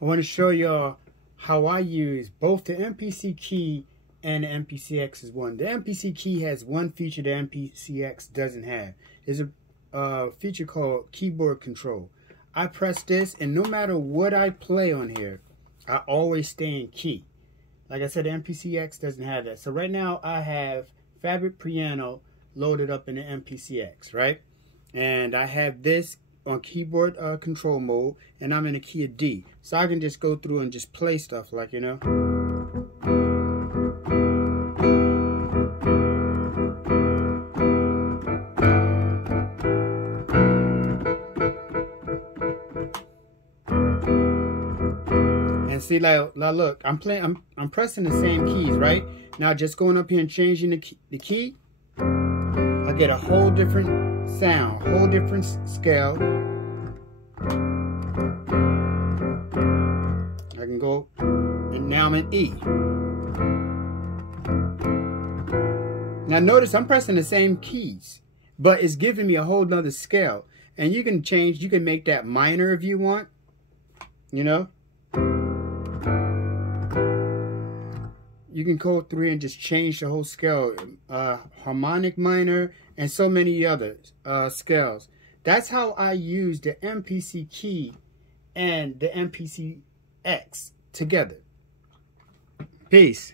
I want to show y'all how I use both the MPC key and the Mpc X is one. The Mpc key has one feature the Mpc X doesn't have. There's a feature called keyboard control. I press this, and no matter what I play on here, I always stay in key. Like I said, the Mpc X doesn't have that. So right now I have Fabric Piano loaded up in the Mpc X, right? And I have this on keyboard control mode, and I'm in the key of D. So I can just go through and just play stuff like, you know. And see, like look, I'm pressing the same keys, right? Now just going up here and changing the key, I get a whole different sound, whole different scale. I can go, and now I'm in E. Now notice I'm pressing the same keys, but it's giving me a whole nother scale. And you can change, you can make that minor if you want, you know. You can go through and just change the whole scale, harmonic minor, and so many other scales. That's how I use the Mpc key and the Mpc X together. Peace.